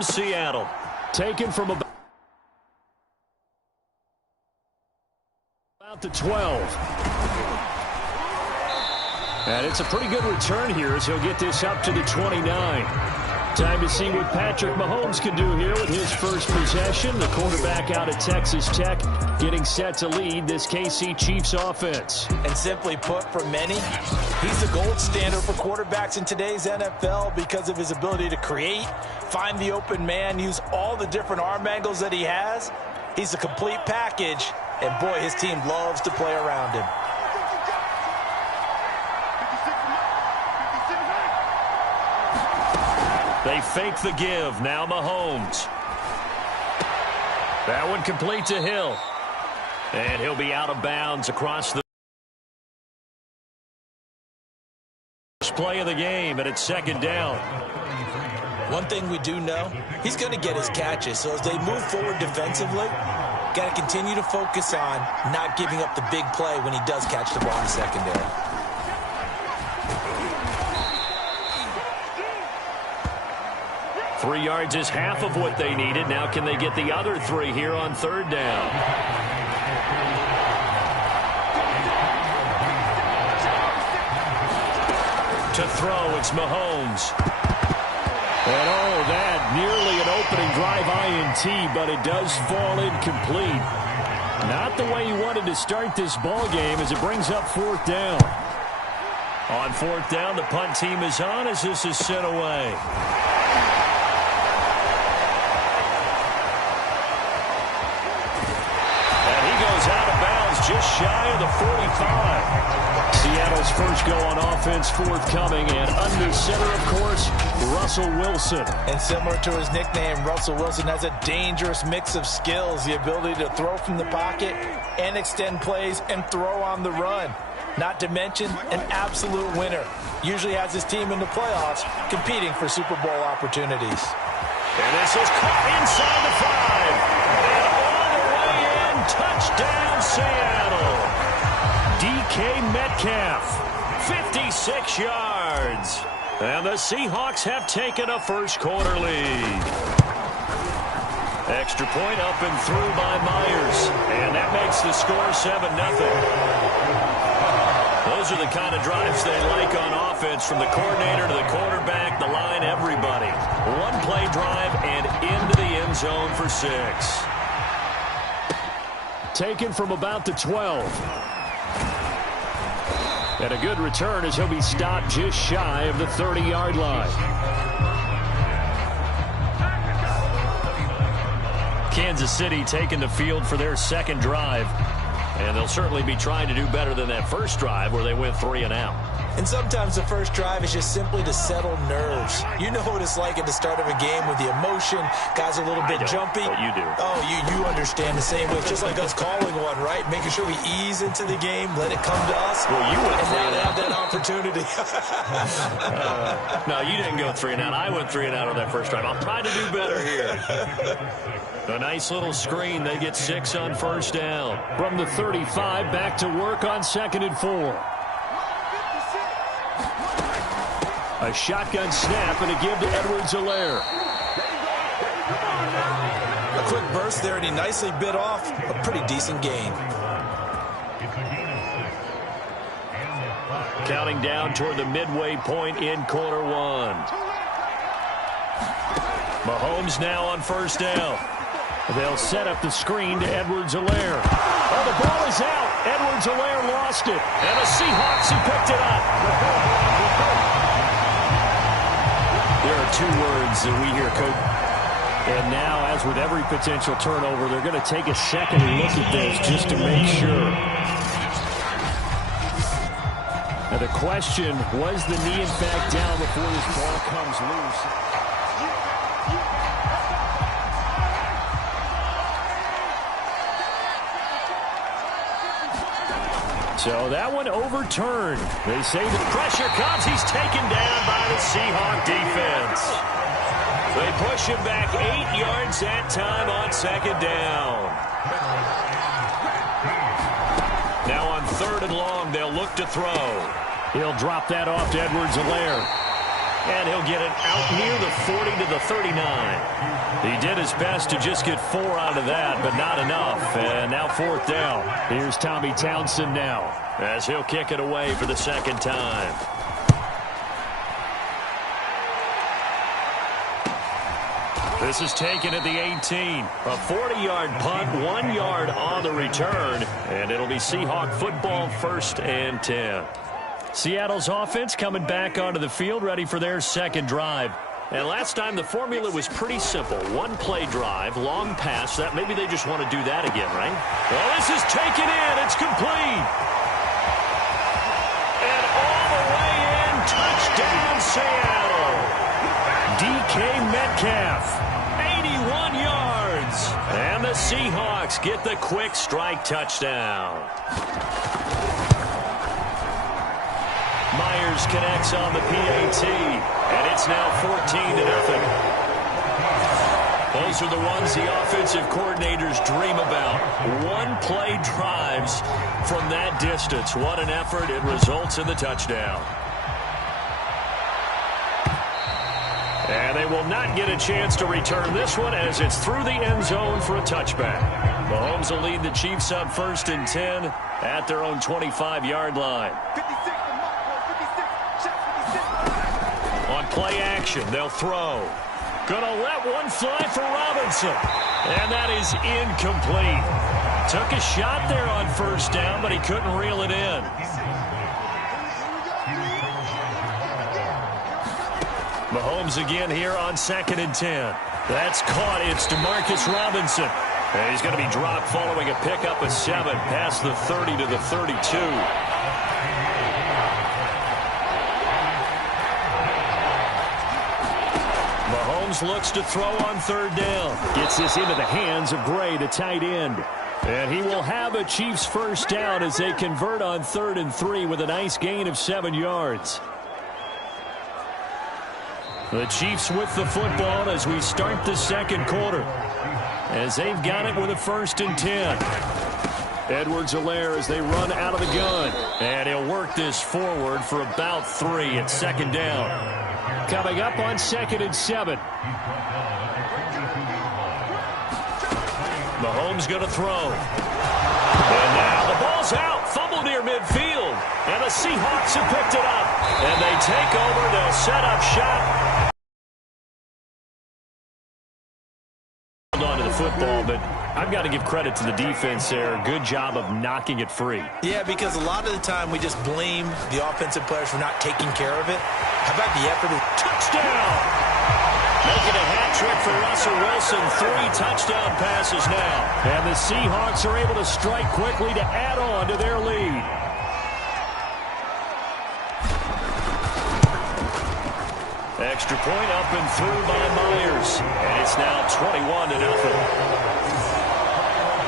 from Seattle. Taken from about the 12. And it's a pretty good return here as he'll get this up to the 29. Time to see what Patrick Mahomes can do here with his first possession. The quarterback out of Texas Tech getting set to lead this KC Chiefs offense. And simply put, for many, he's the gold standard for quarterbacks in today's NFL because of his ability to create, find the open man, use all the different arm angles that he has. He's a complete package, and boy, his team loves to play around him. They fake the give. Now Mahomes. That one complete to Hill. And he'll be out of bounds across the play of the game, and it's second down. One thing we do know, he's going to get his catches. So as they move forward defensively, got to continue to focus on not giving up the big play when he does catch the ball in the secondary. 3 yards is half of what they needed. Now can they get the other 3 here on third down? To throw, it's Mahomes. And oh, that nearly an opening drive INT, but it does fall incomplete. Not the way he wanted to start this ball game as it brings up fourth down. On fourth down, the punt team is on as this is sent away. Just shy of the 45. Seattle's first go on offense forthcoming, and under center, of course, Russell Wilson. And similar to his nickname, Russell Wilson has a dangerous mix of skills, the ability to throw from the pocket and extend plays and throw on the run. Not to mention an absolute winner. Usually has his team in the playoffs competing for Super Bowl opportunities. And this is caught inside the 5. And all the way in, touchdown Seattle. DK Metcalf, 56 yards. And the Seahawks have taken a first quarter lead. Extra point up and through by Myers. And that makes the score 7-0. Those are the kind of drives they like on offense, from the coordinator to the quarterback, the line, everybody. One play drive and into the end zone for 6. Taken from about the 12. And a good return as he'll be stopped just shy of the 30-yard line. Kansas City taking the field for their second drive. And they'll certainly be trying to do better than that first drive where they went 3 and out. And sometimes the first drive is just simply to settle nerves. You know what it's like at the start of a game with the emotion. Guys are a little bit jumpy. But you do. Oh, you understand the same way. It's just like us calling one, right? Making sure we ease into the game, let it come to us. Well, you went 3 and and have that opportunity. No, you didn't go 3 and out. I went 3 and out on that first drive. I'll try to do better here. A nice little screen. They get 6 on first down. From the 35, back to work on 2nd and 4. A shotgun snap and a give to Edwards-Helaire. A quick burst there, and he nicely bit off a pretty decent gain. Counting down toward the midway point in quarter 1. Mahomes now on first down. They'll set up the screen to Edwards-Helaire. Oh, the ball is out. Edwards-Helaire lost it. And the Seahawks have picked it up. There are 2 words that we hear, Coach. And now, as with every potential turnover, they're going to take a second look at this just to make sure. Now the question, was the knee in fact down before this ball comes loose? So that one overturned. They say the pressure comes. He's taken down by the Seahawk defense. They push him back 8 yards that time on second down. Now on 3rd and long, they'll look to throw. He'll drop that off to Edwards-Helaire. And he'll get it out near the 40 to the 39. He did his best to just get 4 out of that, but not enough. And now 4th down. Here's Tommy Townsend now, as he'll kick it away for the 2nd time. This is taken at the 18. A 40-yard punt, 1 yard on the return. And it'll be Seahawk football, 1st and 10. Seattle's offense coming back onto the field, ready for their 2nd drive. And last time the formula was pretty simple. 1-play drive, long pass. That maybe they just want to do that again, right? Well, this is taken in. It's complete. And all the way in, touchdown Seattle. DK Metcalf, 81 yards. And the Seahawks get the quick strike touchdown. Myers connects on the PAT, and it's now 14-0. Those are the ones the offensive coordinators dream about. 1-play drives from that distance. What an effort. It results in the touchdown. And they will not get a chance to return this one as it's through the end zone for a touchback. Mahomes will lead the Chiefs up 1st and 10 at their own 25-yard line. On play action, they'll throw. Gonna let one fly for Robinson. And that is incomplete. Took a shot there on 1st down, but he couldn't reel it in. Mahomes again here on 2nd and 10. That's caught. It's DeMarcus Robinson. And he's going to be dropped following a pickup of 7 past the 30 to the 32. Mahomes looks to throw on 3rd down. Gets this into the hands of Gray, the tight end. And he will have a Chiefs 1st down as they convert on 3rd and 3 with a nice gain of 7 yards. The Chiefs with the football as we start the 2nd quarter, as they've got it with a 1st and 10. Edwards-Helaire as they run out of the gun. And he'll work this forward for about 3 at 2nd down. Coming up on 2nd and 7. Mahomes going to throw. And now the ball's out. Fumble near midfield. And the Seahawks have picked it up. And they take over. They'll set up shop. Onto the football, but I've got to give credit to the defense there. Good job of knocking it free. Yeah, because a lot of the time we just blame the offensive players for not taking care of it. How about the effort? Touchdown! Making a hat trick for Russell Wilson. 3 touchdown passes now. And the Seahawks are able to strike quickly to add on to their lead. Extra point up and through by Myers. And it's now 21-0.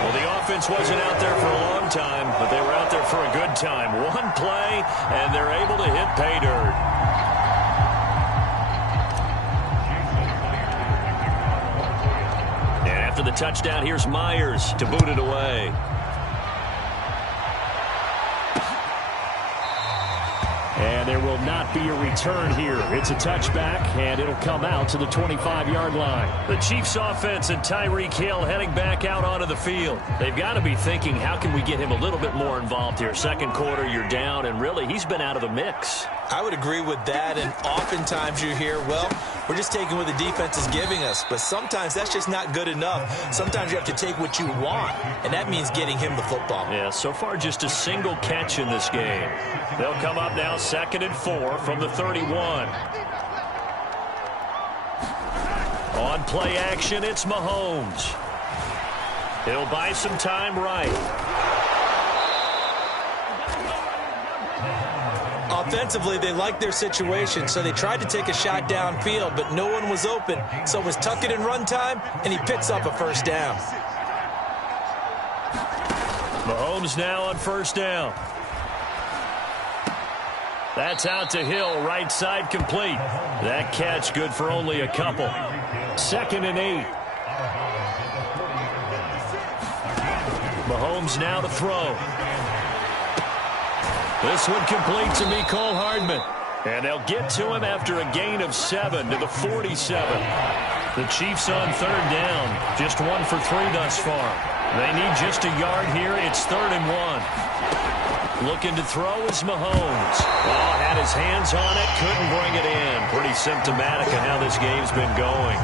Well, the offense wasn't out there for a long time, but they were out there for a good time. 1 play, and they're able to hit pay dirt. And after the touchdown, here's Myers to boot it away. And there will not be a return here. It's a touchback, and it'll come out to the 25-yard line. The Chiefs offense and Tyreek Hill heading back out onto the field. They've got to be thinking, how can we get him a little bit more involved here? 2nd quarter, you're down, and really, he's been out of the mix. I would agree with that, and oftentimes you hear, well, we're just taking what the defense is giving us. But sometimes that's just not good enough. Sometimes you have to take what you want, and that means getting him the football. Yeah, so far just a single catch in this game. They'll come up now 2nd and 4 from the 31. On play action, it's Mahomes. He'll buy some time right. Offensively, they liked their situation, so they tried to take a shot downfield, but no one was open. So it was tuck it in run time, and he picks up a 1st down. Mahomes now on 1st down. That's out to Hill, right side complete. That catch good for only a couple. 2nd and 8. Mahomes now to throw. This one complete to Mecole Hardman. And they'll get to him after a gain of 7 to the 47. The Chiefs on third down. Just 1 for 3 thus far. They need just a yard here. It's 3rd and 1. Looking to throw is Mahomes. Oh, had his hands on it. Couldn't bring it in. Pretty symptomatic of how this game's been going.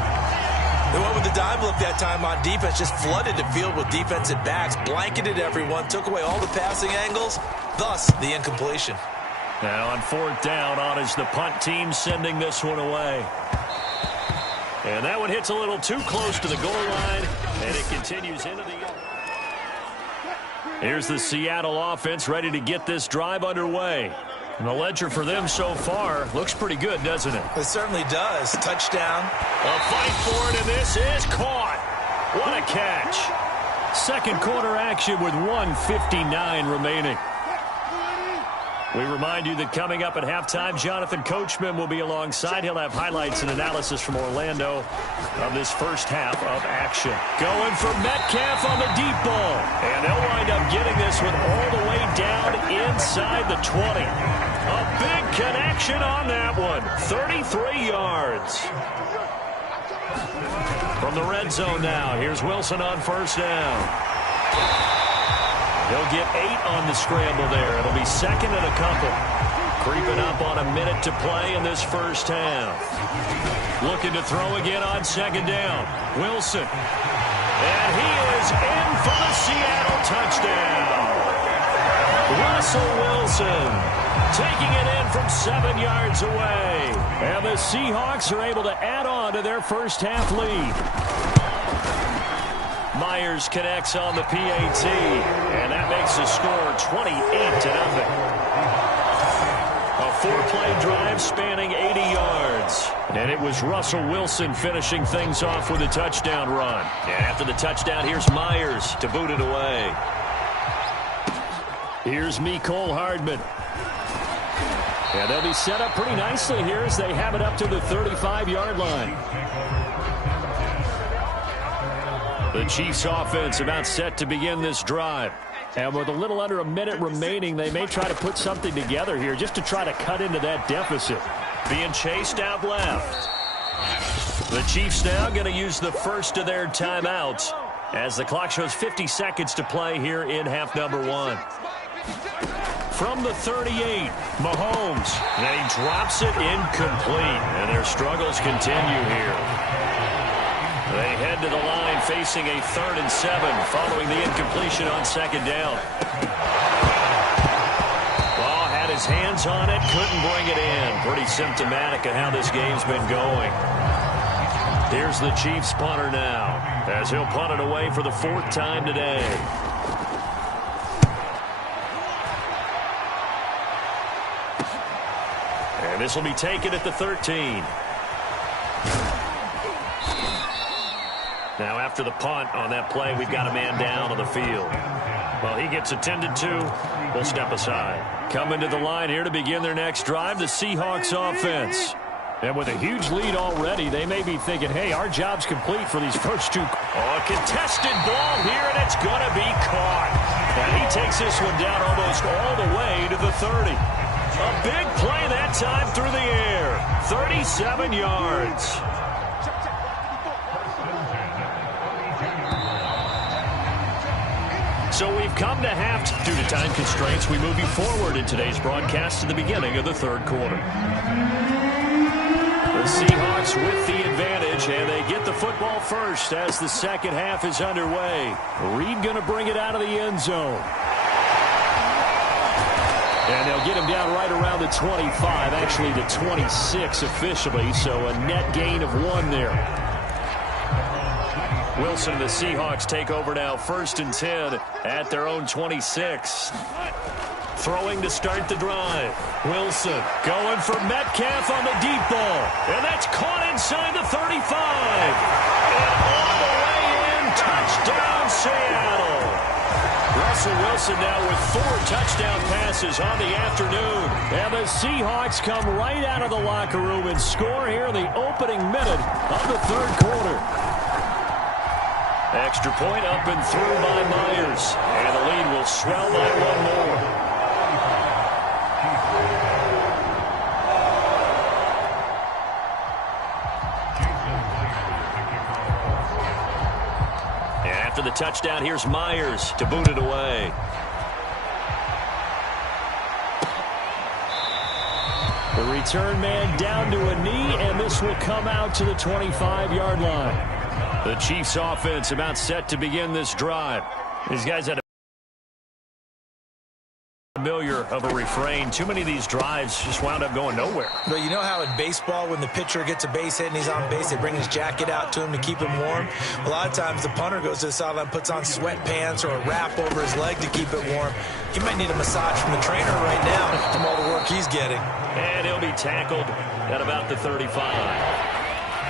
They went with the dime look that time on defense. Just flooded the field with defensive backs. Blanketed everyone. Took away all the passing angles. Thus, the incompletion. Now on 4th down, on is the punt team sending this one away. And that one hits a little too close to the goal line, and it continues into the... Here's the Seattle offense ready to get this drive underway. And the ledger for them so far looks pretty good, doesn't it? It certainly does. Touchdown. A fight for it, and this is caught. What a catch. Second quarter action with 1:59 remaining. We remind you that coming up at halftime, Jonathan Coachman will be alongside. He'll have highlights and analysis from Orlando of this first half of action. Going for Metcalf on the deep ball. And they'll wind up getting this one all the way down inside the 20. A big connection on that one. 33 yards. From the red zone now, here's Wilson on first down. He'll get 8 on the scramble there. It'll be 2nd and a couple. Creeping up on a minute to play in this first half. Looking to throw again on 2nd down. Wilson. And he is in for the Seattle touchdown. Russell Wilson taking it in from 7 yards away. And the Seahawks are able to add on to their first half lead. Myers connects on the PAT, and that makes the score 28-0. A 4-play drive spanning 80 yards. And it was Russell Wilson finishing things off with a touchdown run. And after the touchdown, here's Myers to boot it away. Here's Mecole Hardman. And they'll be set up pretty nicely here as they have it up to the 35-yard line. The Chiefs offense about set to begin this drive. And with a little under a minute remaining, they may try to put something together here just to try to cut into that deficit. Being chased out left. The Chiefs now going to use the first of their timeouts as the clock shows 50 seconds to play here in half number 1. From the 38, Mahomes. And he drops it incomplete. And their struggles continue here. They head to the line facing a 3rd and 7 following the incompletion on 2nd down. Ball had his hands on it, couldn't bring it in. Pretty symptomatic of how this game's been going. Here's the Chiefs punter now as he'll punt it away for the 4th time today. And this will be taken at the 13. Now after the punt on that play, we've got a man down on the field. Well, he gets attended to. We'll step aside. Coming to the line here to begin their next drive, the Seahawks offense. And with a huge lead already, they may be thinking, hey, our job's complete for these first 2. Oh, a contested ball here, and it's going to be caught. And he takes this one down almost all the way to the 30. A big play that time through the air. 37 yards. So we've come to half. Due to time constraints, we move you forward in today's broadcast to the beginning of the 3rd quarter. The Seahawks with the advantage, and they get the football first as the 2nd half is underway. Reed going to bring it out of the end zone. And they'll get him down right around the 25, actually the 26 officially, so a net gain of 1 there. Wilson and the Seahawks take over now 1st and 10 at their own 26. Throwing to start the drive. Wilson going for Metcalf on the deep ball. And that's caught inside the 35. And all the way in, touchdown Seattle. Russell Wilson now with 4 touchdown passes on the afternoon. And the Seahawks come right out of the locker room and score here in the opening minute of the 3rd quarter. Extra point up and through by Myers. And the lead will swell by 1 more. after the touchdown, here's Myers to boot it away. The return man down to a knee, and this will come out to the 25-yard line. The Chiefs offense about set to begin this drive. These guys had a familiar of a refrain. Too many of these drives just wound up going nowhere. But you know how in baseball, when the pitcher gets a base hit and he's on base, they bring his jacket out to him to keep him warm? A lot of times the punter goes to the sideline, puts on sweatpants or a wrap over his leg to keep it warm. He might need a massage from the trainer right now from all the work he's getting. And he'll be tackled at about the 35.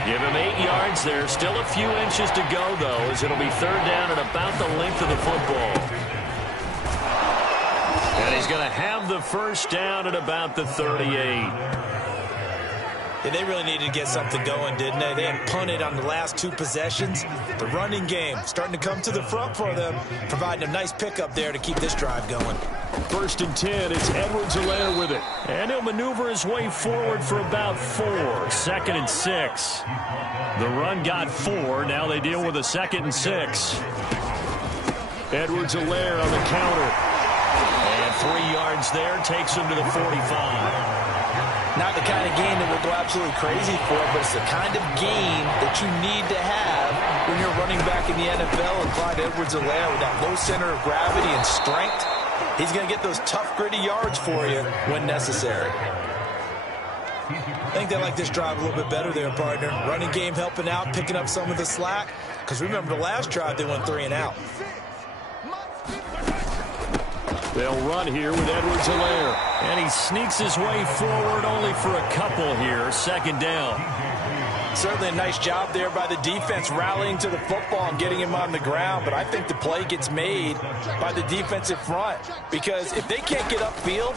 Give him 8 yards there. Still a few inches to go, though, as it'll be third down at about the length of the football. And he's going to have the first down at about the 38. Yeah, they really needed to get something going, didn't they? They had punted on the last 2 possessions. The running game starting to come to the front for them, providing a nice pickup there to keep this drive going. First and 10, it's Edwards-Helaire with it. And he'll maneuver his way forward for about 4. Second and 6. The run got 4. Now they deal with a second and 6. Edwards-Helaire on the counter. And 3 yards there takes him to the 45. Not the kind of game that we'll go absolutely crazy for, but it's the kind of game that you need to have when you're running back in the NFL. And Clyde Edwards-Helaire, with that low center of gravity and strength, he's going to get those tough, gritty yards for you when necessary. I think they like this drive a little bit better there, partner. Running game helping out, picking up some of the slack. Because remember the last drive, they went 3 and out. They'll run here with Edwards-Helaire. And he sneaks his way forward only for a couple here. Second down. Certainly a nice job there by the defense rallying to the football and getting him on the ground. But I think the play gets made by the defensive front. Because if they can't get upfield,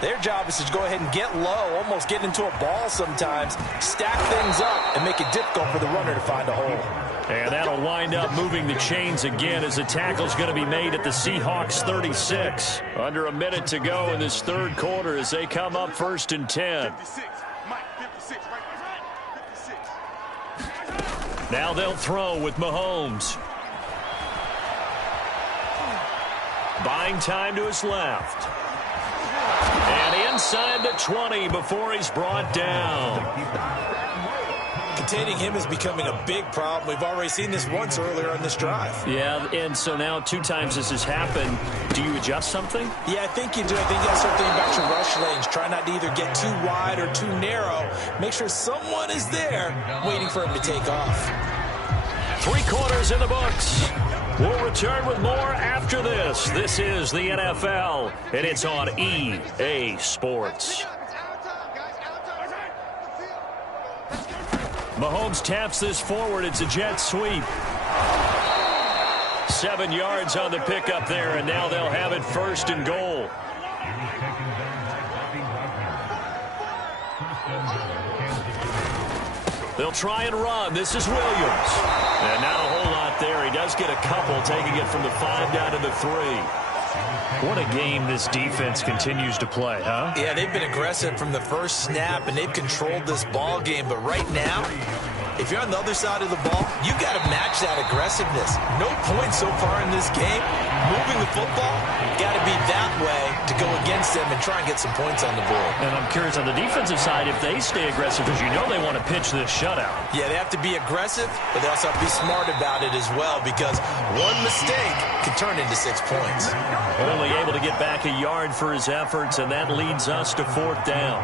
their job is to go ahead and get low, almost get into a ball sometimes, stack things up, and make it difficult for the runner to find a hole. And that'll wind up moving the chains again as the tackle's going to be made at the Seahawks 36. Under a minute to go in this third quarter as they come up first and 10. Now they'll throw with Mahomes. Buying time to his left. And inside the 20 before he's brought down. Containing him is becoming a big problem. We've already seen this once earlier on this drive. Yeah, and so now 2 times this has happened. Do you adjust something? Yeah, I think you do. I think you got to start thinking about your rush lanes. Try not to either get too wide or too narrow. Make sure someone is there waiting for him to take off. 3 quarters in the books. We'll return with more after this. This is the NFL, and it's on EA Sports. Mahomes taps this forward. It's a jet sweep. 7 yards on the pickup there, and now they'll have it first and goal. They'll try and run. This is Williams. And not a whole lot there. He does get a couple, taking it from the 5 down to the 3. What a game this defense continues to play, huh? Yeah, they've been aggressive from the first snap, and they've controlled this ball game. But right now, if you're on the other side of the ball, you got to match that aggressiveness. No points so far in this game. Moving the football, got to be that way to go against them and try and get some points on the board. And I'm curious on the defensive side, if they stay aggressive, because you know they want to pitch this shutout. Yeah, they have to be aggressive, but they also have to be smart about it as well, because one mistake can turn into 6 points. Only able to get back a yard for his efforts, and that leads us to 4th down.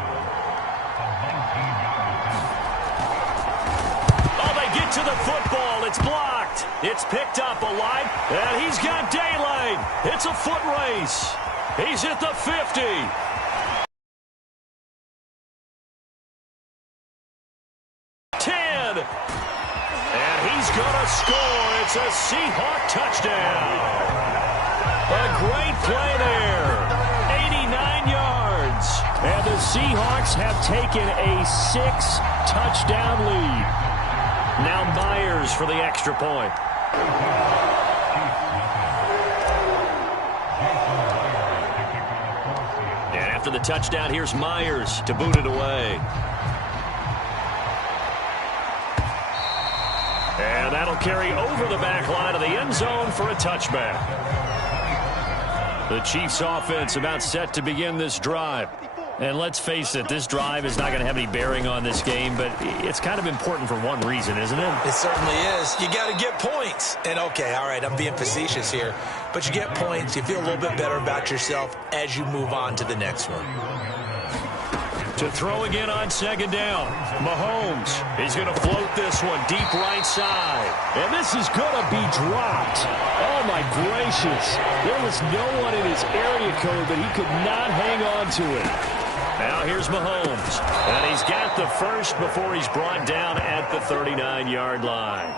Oh, they get to the football. It's blocked. It's picked up alive, and he's got daylight. It's a foot race. He's at the 50. Going to score. It's a Seahawk touchdown. A great play there. 89 yards. And the Seahawks have taken a 6-touchdown lead. Now Myers for the extra point. And after the touchdown, here's Myers to boot it away. And that'll carry over the back line of the end zone for a touchback. The Chiefs offense about set to begin this drive. And let's face it, this drive is not going to have any bearing on this game, but it's kind of important for one reason, isn't it? It certainly is. You got to get points. And, okay, all right, I'm being facetious here. But you get points, you feel a little bit better about yourself as you move on to the next one. To throw again on second down. Mahomes, he's going to float this one deep right side. And this is going to be dropped. Oh, my gracious. There was no one in his area code, but he could not hang on to it. Now here's Mahomes. And he's got the first before he's brought down at the 39-yard line.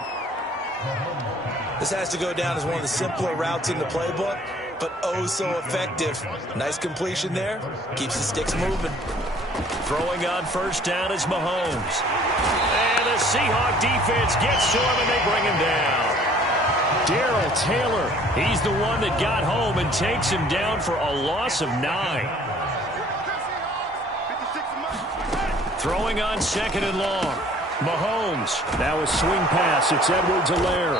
This has to go down as one of the simpler routes in the playbook, but oh so effective. Nice completion there. Keeps the sticks moving. Throwing on first down is Mahomes. And the Seahawks defense gets to him, and they bring him down. Darrell Taylor, he's the one that got home and takes him down for a loss of 9. Throwing on second and long. Mahomes. Now a swing pass. It's Edwards-Helaire.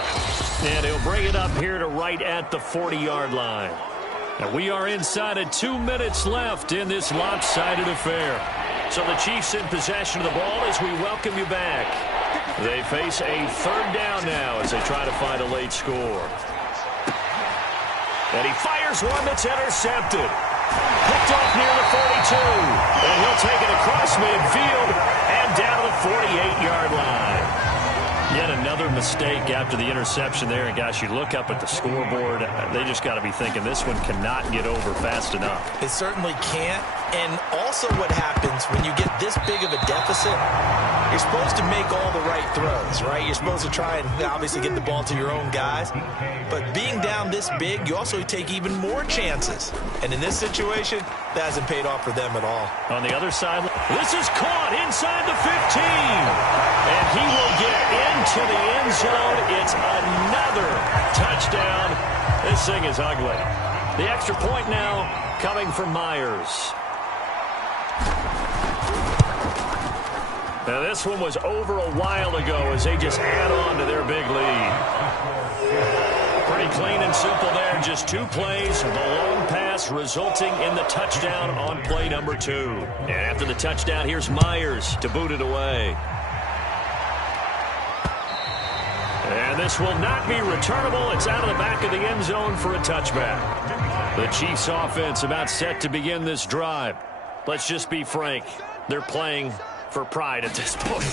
And he'll bring it up here to right at the 40-yard line. And we are inside of 2 minutes left in this lopsided affair. So the Chiefs in possession of the ball as we welcome you back. They face a third down now as they try to find a late score. And he fires one that's intercepted. Picked off near the 42. And he'll take it across midfield and down to the 48-yard line. Yet another mistake after the interception there. And, gosh, you look up at the scoreboard, they just got to be thinking this one cannot get over fast enough. It certainly can't. And also what happens when you get this big of a deficit, you're supposed to make all the right throws, right? You're supposed to try and obviously get the ball to your own guys. But being down this big, you also take even more chances. And in this situation, that hasn't paid off for them at all. On the other side, this is caught inside the 15. And he will get into the end zone. It's another touchdown. This thing is ugly. The extra point now coming from Myers. Now this one was over a while ago as they just add on to their big lead. Pretty clean and simple there. Just 2 plays. The long pass resulting in the touchdown on play number 2. And after the touchdown, here's Myers to boot it away. And this will not be returnable. It's out of the back of the end zone for a touchback. The Chiefs offense about set to begin this drive. Let's just be frank. They're playing for pride at this point.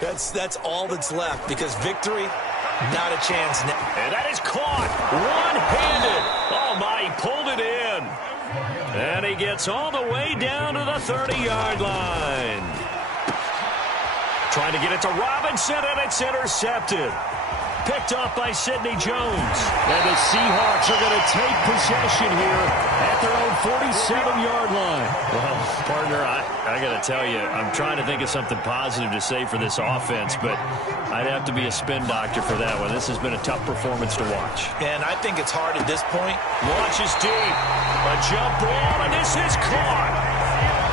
That's all that's left because victory, not a chance now. And that is caught one-handed. Oh, my, he pulled it in. And he gets all the way down to the 30-yard line. Trying to get it to Robinson, and it's intercepted. Picked off by Sidney Jones. And the Seahawks are going to take possession here at their own 47-yard line. Well, partner, I got to tell you, I'm trying to think of something positive to say for this offense, but I'd have to be a spin doctor for that one. This has been a tough performance to watch. And I think it's hard at this point. Launches deep. A jump ball, and this is caught.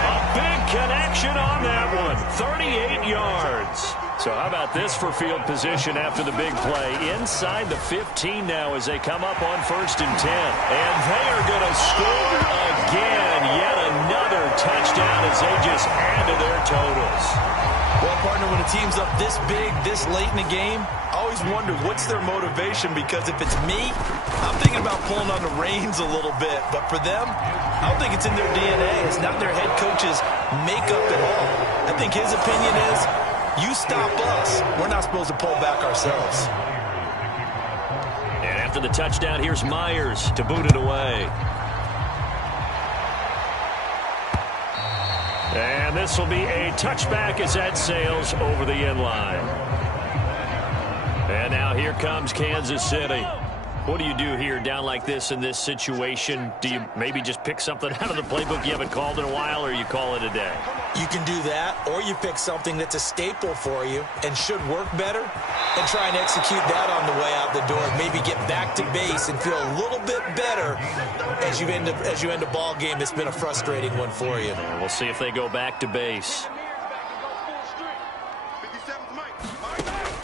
A big connection on that one. 38 yards. So how about this for field position after the big play? Inside the 15 now as they come up on 1st and 10. And they are going to score again. Yet another touchdown as they just add to their totals. Well, partner, when a team's up this big, this late in the game, I always wonder what's their motivation, because if it's me, I'm thinking about pulling on the reins a little bit. But for them, I don't think it's in their DNA. It's not their head coach's makeup at all. I think his opinion is, you stop us. We're not supposed to pull back ourselves. And after the touchdown, here's Myers to boot it away. And this will be a touchback as that sails over the end line. And now here comes Kansas City. What do you do here down like this in this situation? Do you maybe just pick something out of the playbook you haven't called in a while, or you call it a day? You can do that, or you pick something that's a staple for you and should work better and try and execute that on the way out the door. Maybe get back to base and feel a little bit better as you end a ball game that's been a frustrating one for you. And we'll see if they go back to base.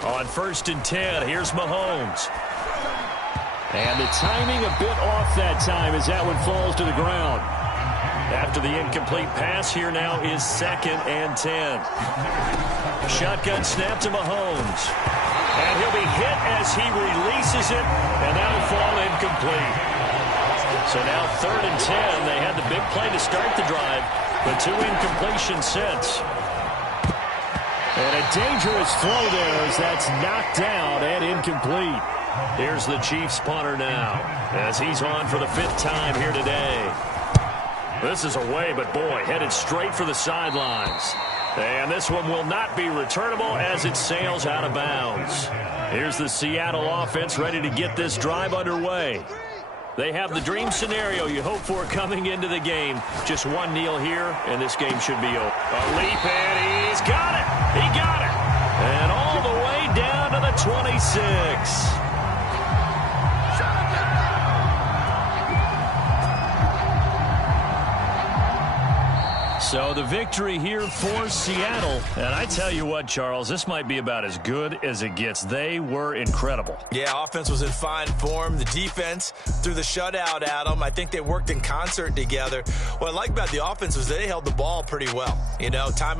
On 1st and 10, here's Mahomes. And the timing a bit off that time as that one falls to the ground. After the incomplete pass, here now is 2nd and 10. Shotgun snap to Mahomes. And he'll be hit as he releases it, and that'll fall incomplete. So now 3rd and 10. They had the big play to start the drive, but 2 incompletions since. And a dangerous throw there as that's knocked down and incomplete. Here's the Chiefs punter now as he's on for the 5th time here today. This is away, but boy, headed straight for the sidelines. And this one will not be returnable as it sails out of bounds. Here's the Seattle offense ready to get this drive underway. They have the dream scenario you hope for coming into the game. Just one kneel here, and this game should be over. A leap, and he's got it. He got it. And all the way down to the 26. So the victory here for Seattle. And I tell you what, Charles, this might be about as good as it gets. They were incredible. Yeah, offense was in fine form. The defense threw the shutout at them. I think they worked in concert together. What I like about the offense was they held the ball pretty well. You know, time